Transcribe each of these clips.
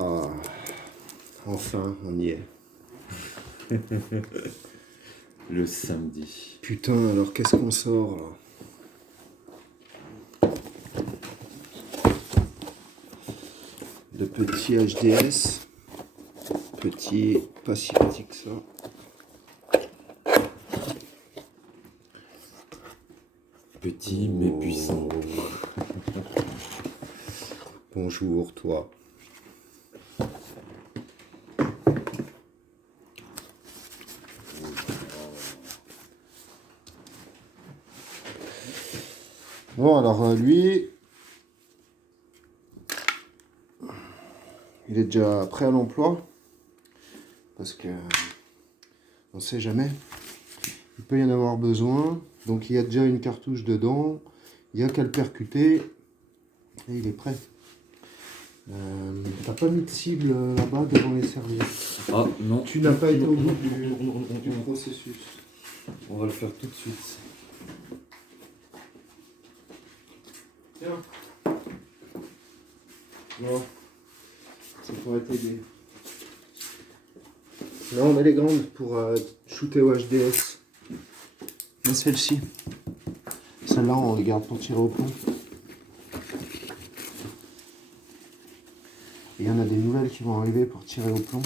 Ah, enfin, on y est. Le samedi. Putain, alors qu'est-ce qu'on sort là? De petits HDS. Petit, pas si petit que ça. Petit mais puissant. Bonjour, toi. Bon, alors lui, il est déjà prêt à l'emploi. Parce que on sait jamais. Il peut y en avoir besoin. Donc il y a déjà une cartouche dedans. Il n'y a qu'à le percuter. Et il est prêt. T'as pas mis de cible là-bas devant les serviettes. Ah non. Tu n'as pas été au bout du On processus. va le faire tout de suite. Tiens. Non. Ça pourrait t'aider. Non, mais les grandes pour shooter au HDS. Mais celle-ci. Celle-là, on les garde pour tirer au plomb. Et il y en a des nouvelles qui vont arriver pour tirer au plomb.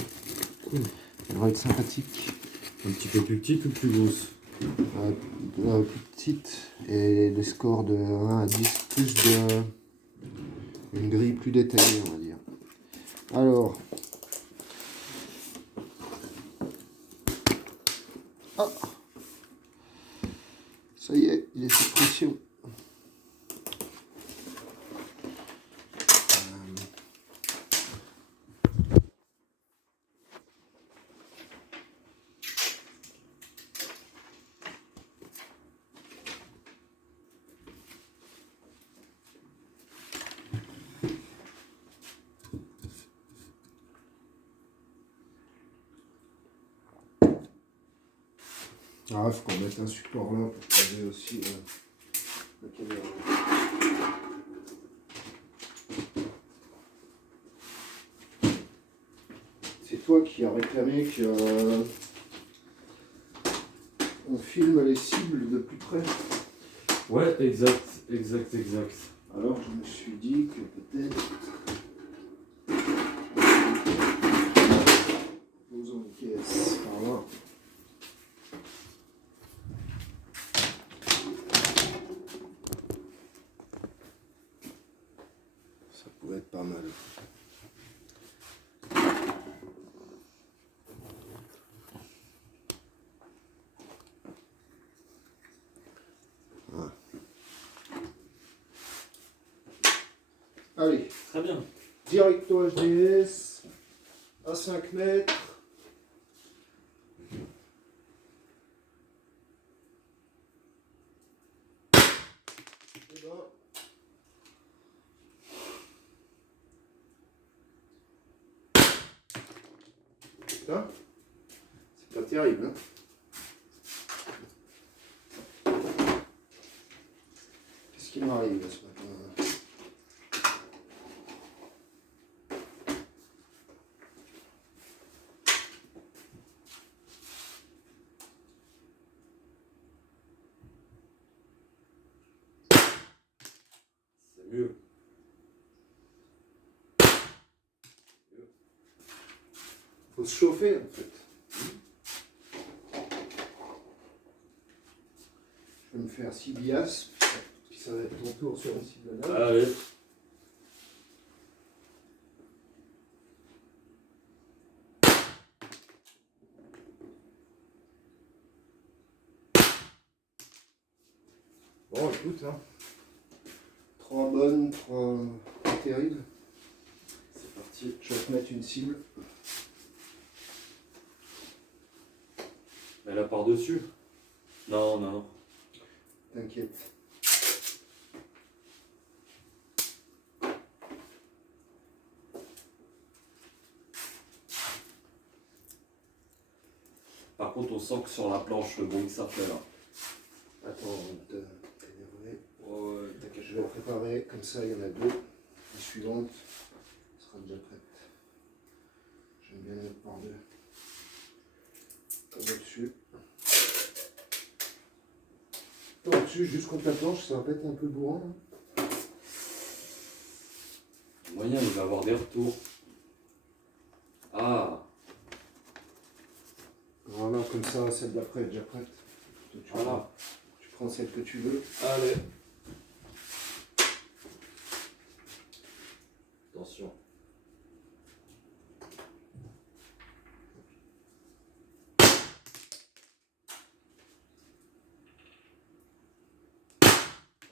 Cool. Elles vont être sympathiques. Un petit peu plus petite ou plus grosse? Plus petites et des scores de 1 à 10, plus de une grille plus détaillée, on va dire. Alors, ah, ça y est, il est sous pression. Ah, il faut qu'on mette un support là pour poser aussi la caméra. C'est toi qui as réclamé que on filme les cibles de plus près. Ouais, exact. Alors je me suis dit que peut-être posons une caisse par là. Ça pourrait être pas mal. Allez, Très bien. directo HDS à 5 mètres. Et ben, putain, c'est pas terrible, hein. Qu'est-ce qui m'arrive là, ce matin? C'est mieux. Faut se chauffer en fait. Je vais me faire 6 bias, puis ça va être ton tour sur une cible là. Allez. Bon, écoute, hein. 3 bonnes, 3 pas terribles. C'est parti. Je vais te mettre une cible. Mais là par-dessus? Non. T'inquiète. Par contre, on sent que sur la planche, le bon que ça fait là. Attends, on va t'énerver. Ouais, t'inquiète. Je vais préparer, comme ça il y en a deux. La suivante sera déjà prête. J'aime bien mettre par deux. Comme au-dessus. Au-dessus, juste contre la planche, ça va pas être un peu bourrin. Hein. Moyen, il va avoir des retours. Ah, Voilà, comme ça, celle d'après est déjà prête. voilà. Tu prends celle que tu veux. Allez. Attention.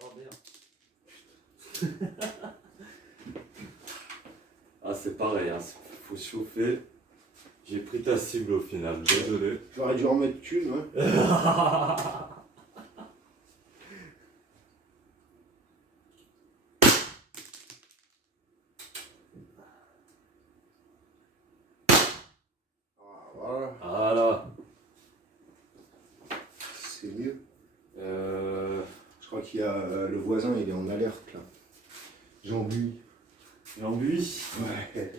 Oh merde. Ah, c'est pareil, hein. Faut chauffer. J'ai pris ta cible au final, désolé. J'aurais dû en mettre une, hein. Voilà, Voilà. c'est mieux. Je crois qu'il y a le voisin, il est en alerte là. Jean-Buis. Jean-Buis. Ouais.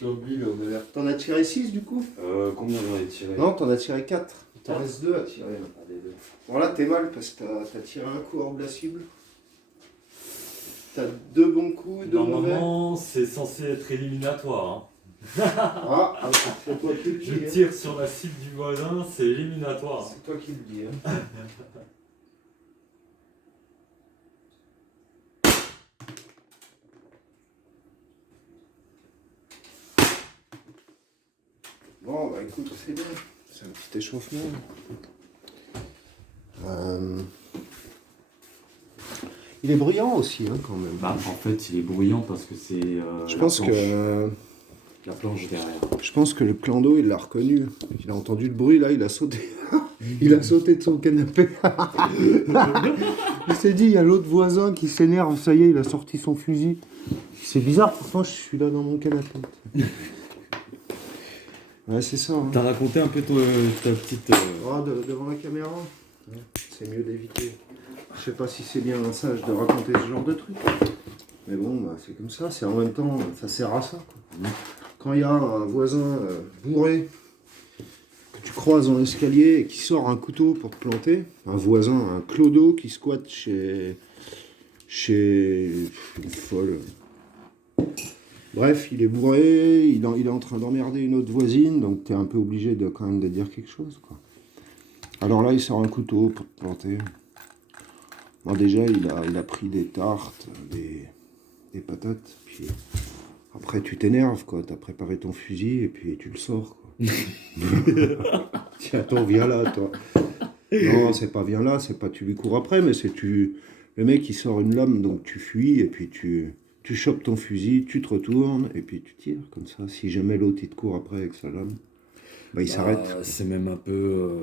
Jean-Buis, il est en alerte. T'en as tiré 6 du coup? Combien j'en ai tiré? Non, t'en as tiré 4. Il t'en reste 2 à tirer. Allez, deux. Bon là, t'es mal parce que t'as tiré un coup hors de la cible. T'as 2 bons coups, 2 mauvais. Normalement, c'est censé être éliminatoire. Hein. Ah, c'est toi qui le Je dis. Hein. tire sur la cible du voisin, c'est éliminatoire. C'est toi qui le dis. Hein. Bon, bah écoute, c'est bien. C'est un petit échauffement. Il est bruyant aussi, hein, quand même. Bah, en fait, il est bruyant parce que c'est Je pense que la planche derrière. je pense que le clando, il l'a reconnu. Il a entendu le bruit, là, il a sauté. Il a sauté de son canapé. Il s'est dit, il y a l'autre voisin qui s'énerve, ça y est, il a sorti son fusil. C'est bizarre, pourtant je suis là dans mon canapé. Ouais, c'est ça. Hein. T'as raconté un peu ta petite. Oh, devant la caméra, c'est mieux d'éviter. Je sais pas si c'est bien sage de raconter ce genre de truc. Mais bon, bah, c'est comme ça, c'est en même temps, ça sert à ça. Quoi. Quand il y a un voisin bourré que tu croises dans l'escalier et qui sort un couteau pour te planter, un voisin, un clodo qui squatte chez une folle. Bref, il est bourré, il est en train d'emmerder une autre voisine, donc tu es un peu obligé de quand même de dire quelque chose. Quoi. Alors là, il sort un couteau pour te planter. Bon, déjà, il a pris des tartes, des patates, puis après tu t'énerves, quoi. T'as préparé ton fusil et puis tu le sors, quoi. Tiens, attends, viens là, toi. Non, c'est pas viens là, c'est pas tu lui cours après, mais c'est tu. Le mec il sort une lame, donc tu fuis et puis tu chopes ton fusil, tu te retournes et puis tu tires comme ça. Si jamais l'autre il te court après avec sa lame, bah il s'arrête. C'est même un peu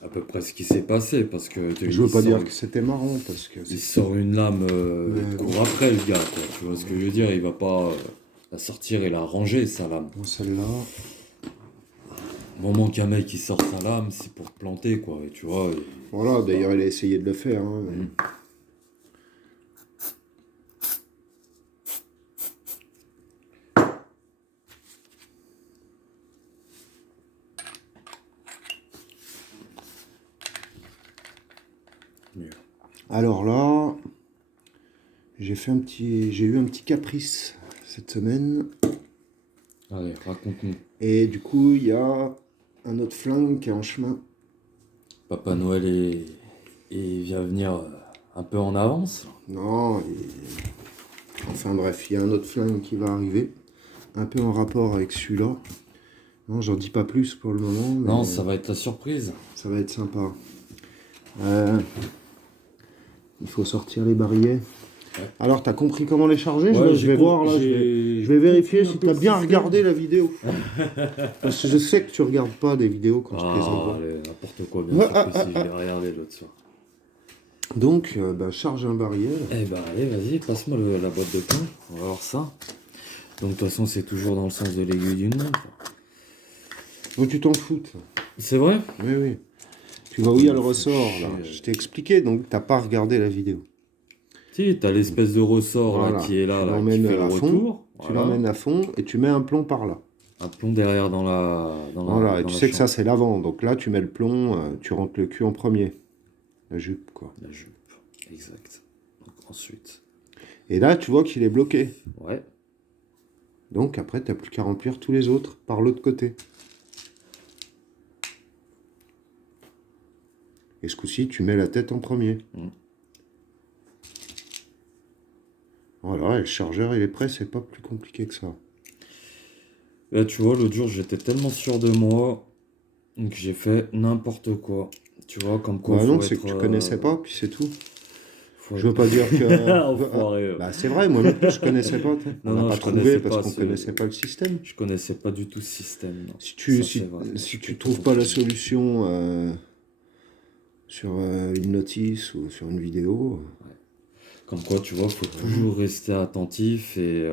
à peu près ce qui s'est passé parce que. Je veux pas dire que c'était marrant parce que. Il sort une lame, Mais il court après le gars, quoi. Tu vois ce que je veux dire? Il va pas la sortir et la ranger sa lame. Bon, celle-là. Au moment qu'un mec il sort sa lame, c'est pour te planter, quoi. Et tu vois. Voilà, d'ailleurs il a essayé de le faire. Hein, mais... Mieux. Alors là, j'ai eu un petit caprice cette semaine. Allez, raconte-nous. Et du coup, il y a un autre flingue qui est en chemin. Papa Noël il vient venir un peu en avance. Non, enfin bref, il y a un autre flingue qui va arriver. Un peu en rapport avec celui-là. Non, j'en dis pas plus pour le moment. Mais Non, ça va être la surprise. ça va être sympa. Il faut sortir les barilets. Ouais. Alors, t'as compris comment les charger? Ouais, Je vais voir là, je vais vérifier si t'as bien regardé la vidéo. Parce que je sais que tu regardes pas des vidéos quand je te les envoie. Allez, n'importe quoi, bien sûr que si, je l'ai regardé l'autre soir. Donc, charge un barillet. Eh ben, allez, vas-y, passe-moi la boîte de pain, on va voir ça. Donc, de toute façon, c'est toujours dans le sens de l'aiguille d'une montre. Oh, tu t'en fous. C'est vrai? Oui, oui. Tu vois où il y a le ressort, là. Je t'ai expliqué, donc t'as pas regardé la vidéo. Si, tu as l'espèce de ressort là, Voilà. qui est Tu là, qui l'emmènes fait le à fond, retour. tu Voilà. l'emmènes à fond et tu mets un plomb par là. Un plomb derrière Voilà, et dans tu la sais que ça chambre. c'est l'avant, donc là tu mets le plomb, tu rentres le cul en premier, la jupe quoi. La jupe, exact. Donc ensuite, Et là tu vois qu'il est bloqué, ouais, donc après tu n'as plus qu'à remplir tous les autres par l'autre côté. Et ce coup-ci tu mets la tête en premier. Mm. Voilà, et le chargeur il est prêt, c'est pas plus compliqué que ça. là tu vois, l'autre jour j'étais tellement sûr de moi que j'ai fait n'importe quoi. Tu vois, comme quoi Bah non, faut c'est être. que tu connaissais pas, puis c'est tout. Faut Je veux être... pas dire que... Enfoiré. Bah c'est vrai, moi non plus je connaissais pas. On Non, n'a non, pas je trouvé connaissais parce pas qu'on ce... connaissait pas le système. Je connaissais pas du tout ce système. Non. Si tu, Ça, c'est vrai. si tu C'était trouves pas la compliqué. solution sur une notice ou sur une vidéo, Comme quoi, tu vois, faut toujours rester attentif et.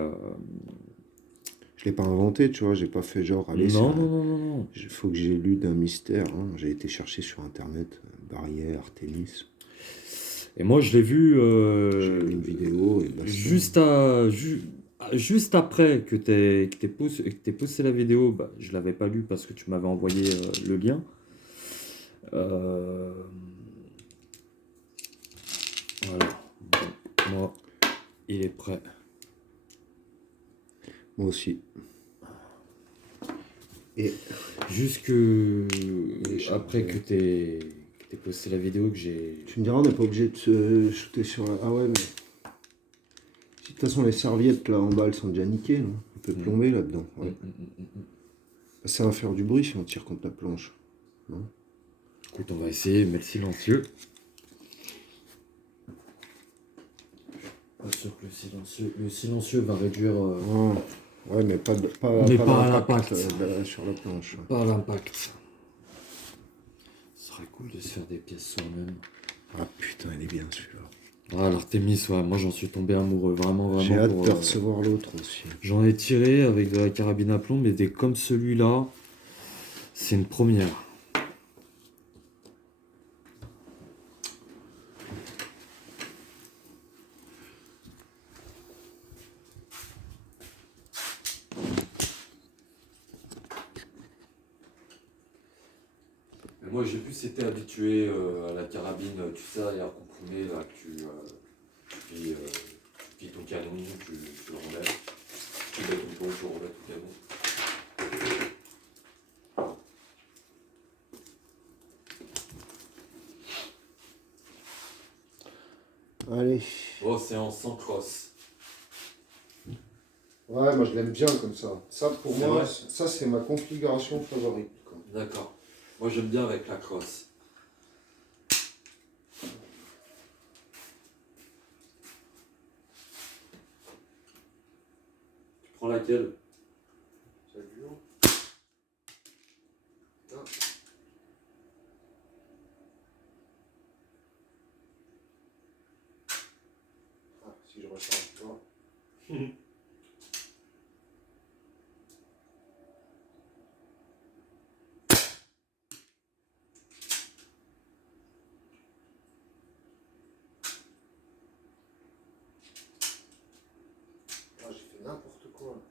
je l'ai pas inventé, tu vois, j'ai pas fait genre, allez, Non, non, non, non, non. il faut que j'ai lu d'un mystère, hein. J'ai été chercher sur internet, barrière, Artemis, Et moi, je l'ai vu j'ai lu une vidéo et basta. juste après que t'aies posté la vidéo. Bah, je l'avais pas lu parce que tu m'avais envoyé le lien. Euh, Voilà. Bon, moi, il est prêt. Moi aussi. Et Jusque après que t'aies posté la vidéo que j'ai. tu me diras, on n'est pas obligé de se shooter sur la... Ah ouais, mais... De toute façon, les serviettes là en bas, elles sont déjà niquées, non? On peut plomber là-dedans. Ouais. Ça va faire du bruit si on tire contre la planche. Non? Écoute, on va essayer, mettre silencieux. Pas sûr que le silencieux va réduire. Oh. Ouais, mais pas, Mais pas pas à d'impact, l'impact. sur la planche. Pas l'impact. Ce serait cool de se faire des pièces soi-même. Ah putain, il est bien celui-là. Ah, l'Artemis, ouais, moi j'en suis tombé amoureux, vraiment. J'ai hâte pour, de recevoir l'autre aussi. J'en ai tiré avec de la carabine à plomb, mais des comme celui-là, c'est une première. Moi j'ai vu c'était habitué à la carabine, tu sais, air comprimé, là, puis ton canon, tu le relèves, tu mets ton pont, tu relèves ton canon. Allez. Oh, c'est en sans crosse. Ouais, moi je l'aime bien comme ça. Ça pour C'est moi, vrai. ça c'est ma configuration favorite. Quoi. D'accord. Moi j'aime bien avec la crosse. Tu prends laquelle? Ah, si je recharge pas. Ah, j'ai fait n'importe quoi.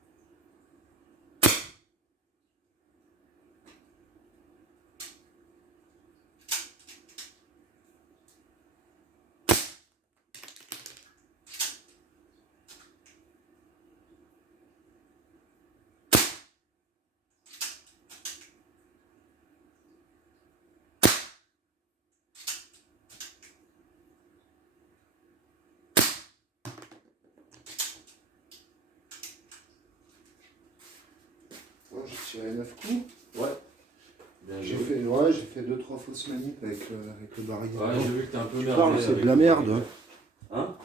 Bon, j'ai tiré 9 coups. Ouais. Bien J'ai joué. fait, ouais, j'ai fait 2-3 fausses manips avec le barrière. Ouais, j'ai vu que t'es un peu Tu merdé. parles, c'est avec de la le merde. baril. Hein?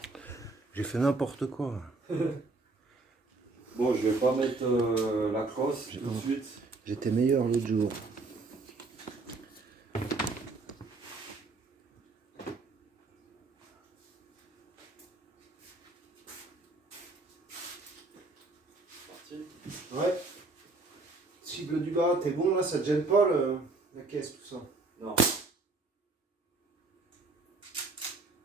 J'ai fait n'importe quoi. Bon, je vais pas mettre la crosse tout de suite. J'étais meilleur l'autre jour. Parti. Ouais. Cible du bas, t'es bon là, ça te gêne pas la caisse, tout ça? Non.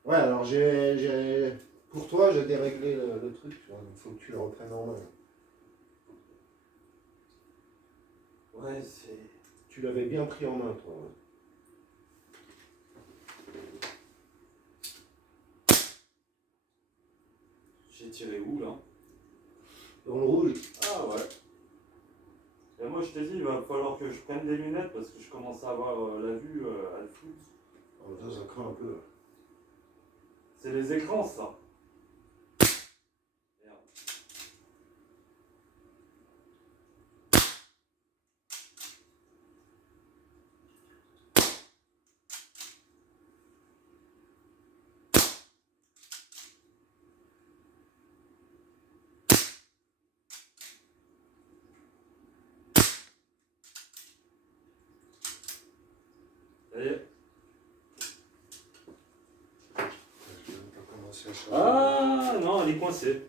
Ouais, alors j'ai Pour toi, j'ai déréglé le truc, il faut que tu le reprennes en main. Ouais, c'est... Tu l'avais bien pris en main, toi. Ouais. J'ai tiré où là? Dans le rouge. Ah ouais. Et moi je t'ai dit, il va falloir que je prenne des lunettes parce que je commence à avoir la vue à le foot. Oh, ça craint un peu. C'est les écrans ça. Merde. Ça y est. Ah non, elle est coincée.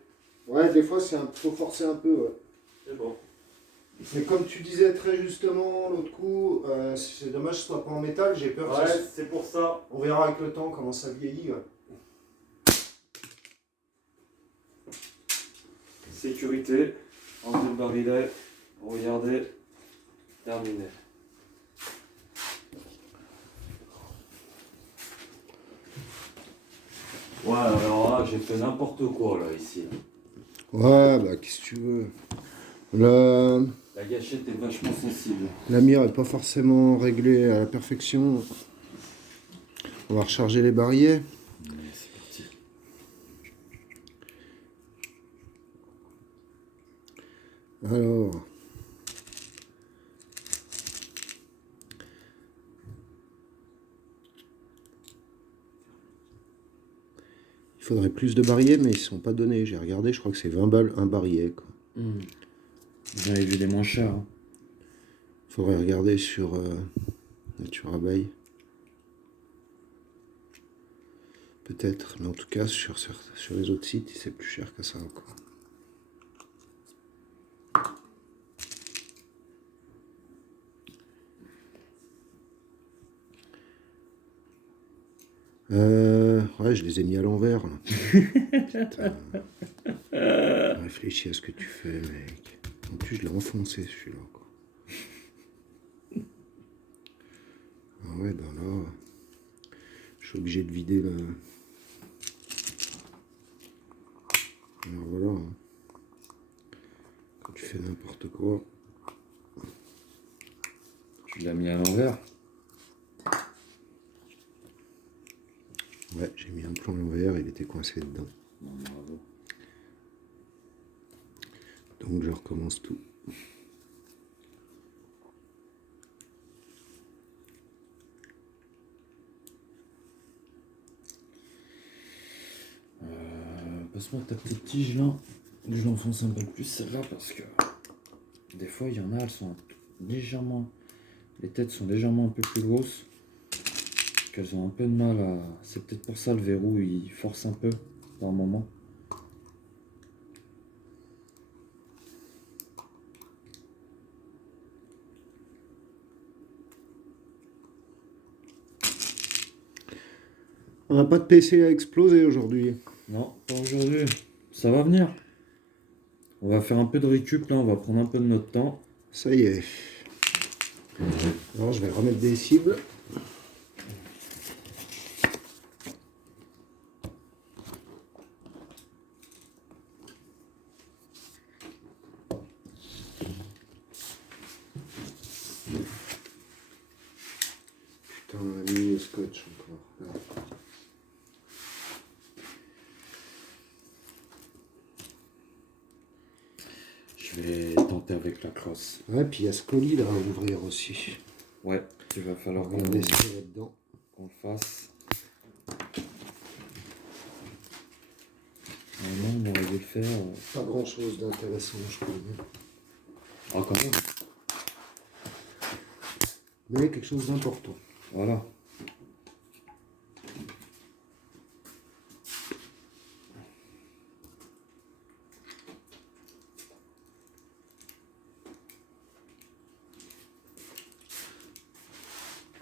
Ouais, des fois, faut forcer un peu. Ouais. C'est bon. Mais comme tu disais très justement l'autre coup, c'est dommage que ce soit pas en métal, j'ai peur. Ouais, c'est pour ça. On verra avec le temps comment ça vieillit. Ouais. Sécurité, enlever le barillet, regardez, terminé. Ouais, alors là, j'ai fait n'importe quoi là ici. Ouais, bah qu'est-ce que tu veux. La gâchette est vachement sensible. La mire n'est pas forcément réglée à la perfection. On va recharger les barilets. Ouais, c'est parti. Alors. Il faudrait plus de barilets, mais ils ne sont pas donnés. J'ai regardé, je crois que c'est 20 balles un barillet. J'avais vu des moins chers. Hein. Faudrait regarder sur Nature Abeille. Peut-être, mais en tout cas, sur les autres sites, c'est plus cher que ça. Quoi. Ouais, je les ai mis à l'envers. Putain. Réfléchis à ce que tu fais, mec. En plus, je l'ai enfoncé, celui-là. Quoi. Ah ouais, ben là, je suis obligé de vider le... Alors voilà. Hein. Quand tu fais n'importe quoi... Tu l'as mis à l'envers? Ouais, j'ai mis un plan à l'envers, il était coincé dedans. Non, bravo. Donc je recommence tout. Passe-moi ta petite tige là, que je l'enfonce un peu plus celle-là parce que des fois il y en a, elles sont légèrement, les têtes sont légèrement un peu plus grosses, qu'elles ont un peu de mal à, c'est peut-être pour ça le verrou il force un peu par moment. On n'a pas de PC à exploser aujourd'hui. Non, pas aujourd'hui, ça va venir. On va faire un peu de récup là, on va prendre un peu de notre temps. Ça y est. Alors je vais remettre des cibles. Putain, on a mis le scotch encore. Là. Je vais tenter avec la crosse. Ouais, puis il y a ce colis là à ouvrir aussi. Ouais, il va falloir qu'on Regardez ce qu'il y a là-dedans. le fasse. Normalement, on aurait dû le faire. Pas grand chose d'intéressant, je crois. Ah, quand même. Mais quelque chose d'important. Voilà.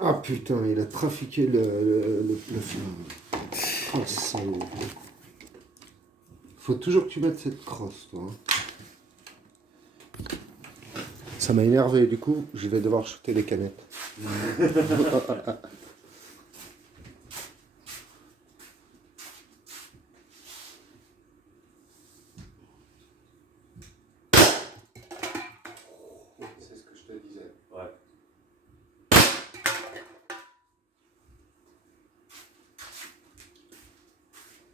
Ah putain, il a trafiqué le plafond. Oh salaud. Faut toujours que tu mettes cette crosse, toi. Ça m'a énervé, du coup, je vais devoir shooter les canettes. C'est ce que je te disais. Ouais.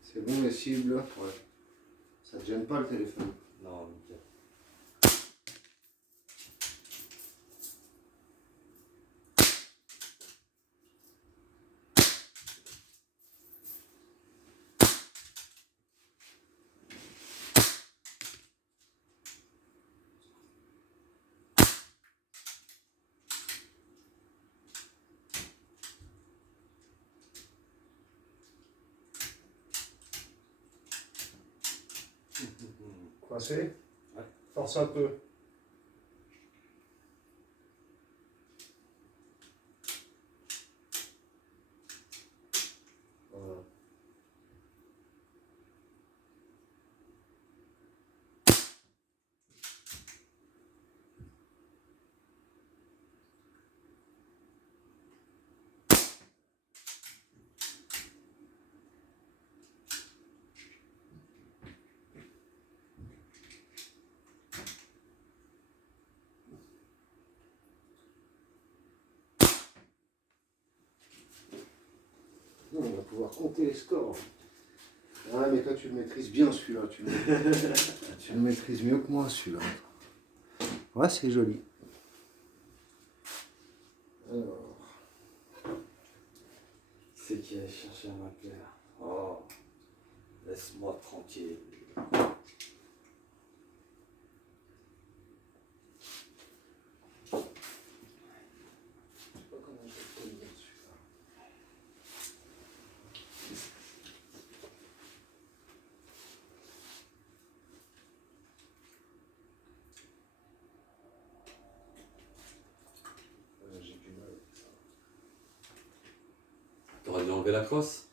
C'est bon les cibles? Ouais. Ça te gêne pas le téléphone? Non, nickel. Coincé? Ouais. Force un peu. Voilà. On va pouvoir compter les scores. Ah mais toi tu le maîtrises bien celui-là, tu le maîtrises mieux que moi celui-là. Ouais, c'est joli. Alors. C'est qui a cherché à m'appeler là? Oh, laisse-moi tranquille. Je sais pas comment je vais te le dire celui-là. J'ai du mal avec ça. T'aurais dû enlever la crosse?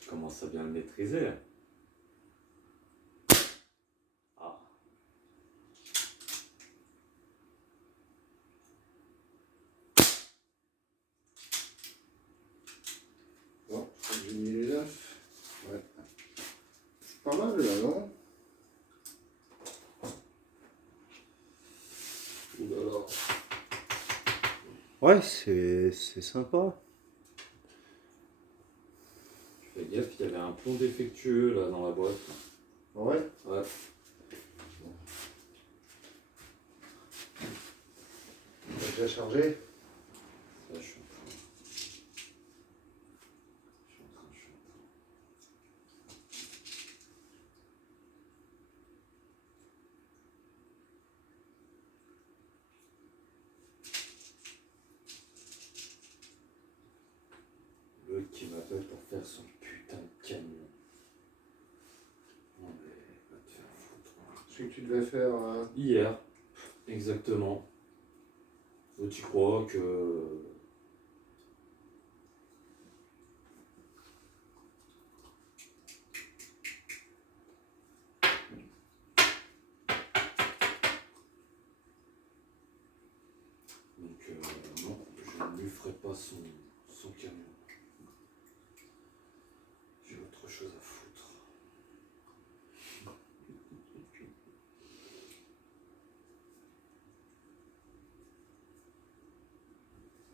Tu commences à bien le maîtriser. Ah. Bon, je crois que j'ai mis les 9. Ouais. C'est pas mal là, non? Ouh là là. Ouais, c'est sympa. Fais gaffe, il y avait un plomb défectueux là dans la boîte. Ouais. Ouais. T'as déjà chargé? Là, je suis en train. Je suis en train. L'autre qui m'appelle pour faire son putain de camion. Non mais, va te faire foutre. Celui que tu devais faire. Hier, exactement. Où tu crois que. Donc, non, je ne lui ferai pas son camion. J'ai autre chose à foutre.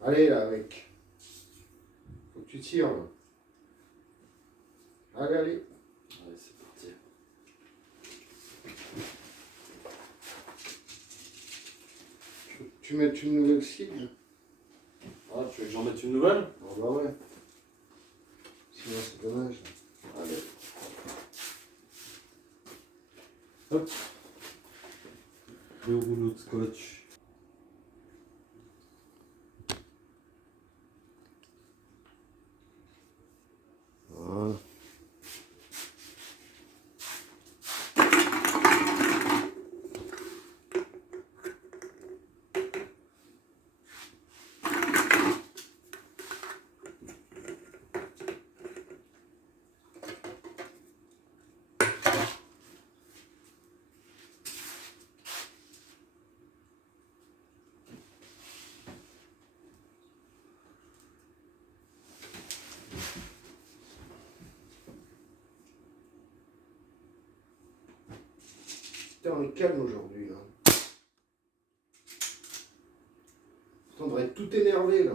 Allez là, avec. Tu tires là. Allez, allez. Allez, c'est parti. Tu mets une nouvelle cible? Ah, tu veux que j'en mette une nouvelle? Ah bah ouais. Sinon c'est dommage. Allez. Hop. Le rouleau de scotch. Voilà. Putain, on est calme aujourd'hui là. On devrait être tout énervé là.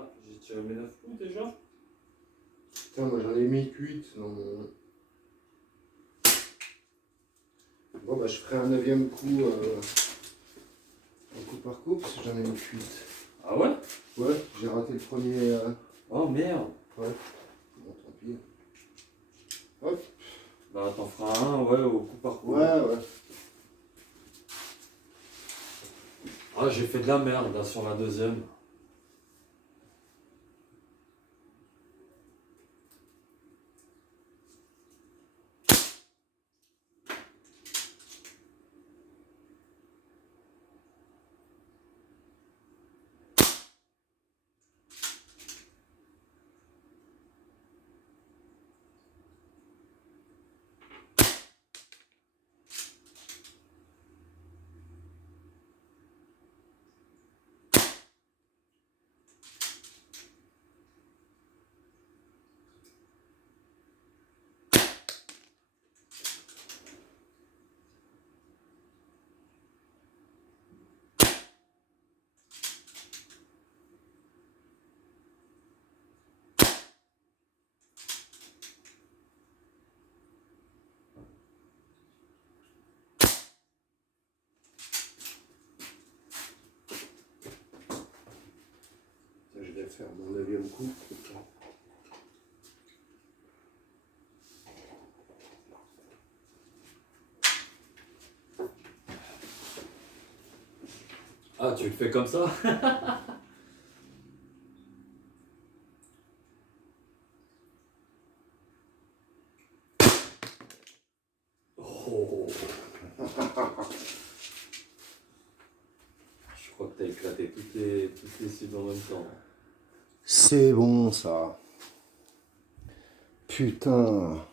Ah, j'ai tiré mes 9 coups déjà. Putain, moi j'en ai mis 8 dans mon... Bon bah je ferai un 9e coup, coup par coup, parce que j'en ai mis 8. Ah ouais? Ouais, j'ai raté le premier... Oh merde. Ouais, bon tant pis. Hop. Bah t'en feras un, ouais, au coup par coup. Ouais, ouais. Ah, j'ai fait de la merde là sur la deuxième. Je vais faire mon 9e coup. Ah, tu le fais comme ça? Oh. Je crois que t'as éclaté toutes les cibles en même temps. C'est bon ça. Putain.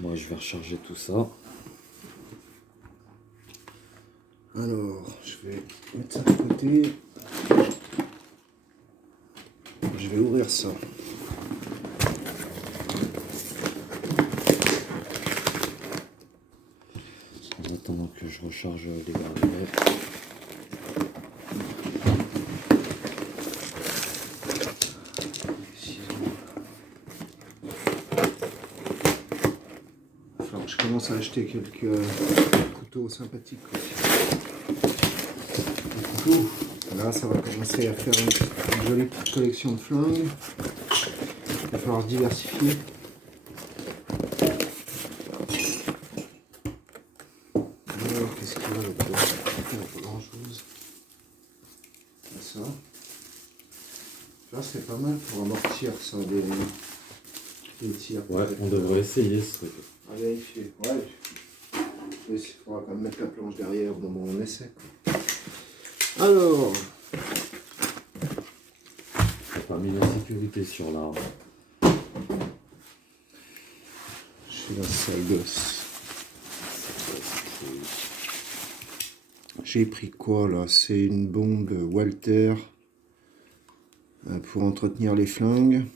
Moi, je vais recharger tout ça. Alors, je vais mettre ça de côté. Je vais ouvrir ça. En attendant que je recharge les gardons. Alors, je commence à acheter quelques couteaux sympathiques aussi. coup, là, ça va commencer à faire une jolie petite collection de flingues. Il va falloir se diversifier. Alors, qu'est-ce qu'il y a là-dedans? Pas grand-chose. Ça. Là, c'est pas mal pour amortir ça, des tirs. Ouais, on devrait essayer ce truc. À vérifier. Ouais. Il faudra quand même mettre la planche derrière au moment où on essaie. Alors. J'ai pas mis la sécurité sur l'arme. Je suis la sale gosse. J'ai pris quoi là? C'est une bombe Walter pour entretenir les flingues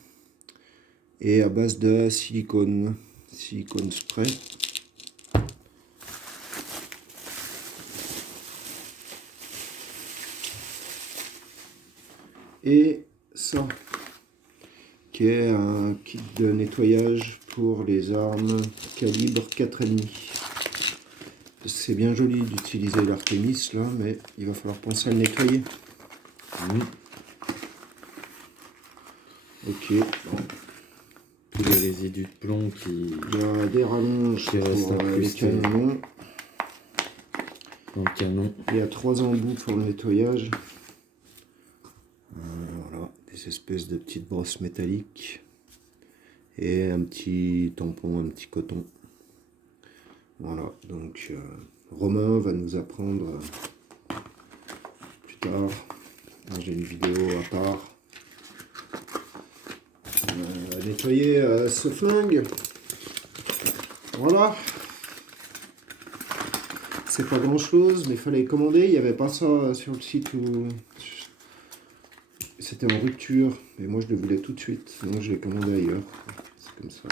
et à base de silicone spray. Et ça, qui est un kit de nettoyage pour les armes calibre 4,5. C'est bien joli d'utiliser l'Artemis là, mais il va falloir penser à le nettoyer. Ok. Bon. Tous les résidus de plomb qui... Il y a des rallonges Qui restent pour les incrustés. canons. dans le canon. Il y a 3 embouts pour le nettoyage. Voilà, des espèces de petites brosses métalliques. Et un petit tampon, un petit coton. Voilà, donc Romain va nous apprendre plus tard. J'ai une vidéo à part. À nettoyer ce flingue. Voilà. C'est pas grand chose, mais il fallait commander. Il n'y avait pas ça sur le site où c'était en rupture. Et moi je le voulais tout de suite. Donc je l'ai commandé ailleurs. C'est comme ça.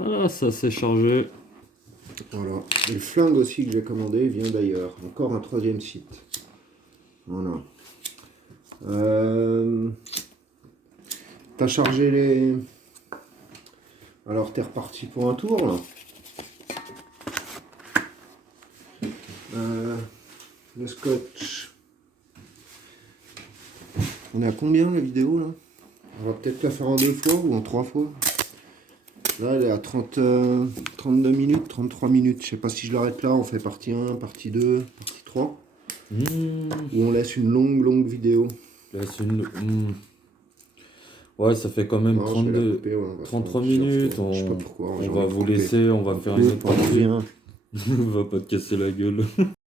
Ah, ça s'est chargé. Voilà. Et le flingue aussi que j'ai commandé vient d'ailleurs. Encore un 3e site. Voilà. T'as chargé les... Alors t'es reparti pour un tour là. Le scotch. On est à combien la vidéo là? On va peut-être la faire en 2 fois ou en 3 fois. Là elle est à 32 minutes, 33 minutes. Je sais pas si je l'arrête là, on fait partie 1, partie 2, partie 3. Ou on laisse une longue vidéo. Ouais, ça fait quand même Non, 32, couper, ouais, 33 minutes. je sais pas pourquoi. On va vous laisser, on va faire une autre partie. partie. On va pas te casser la gueule.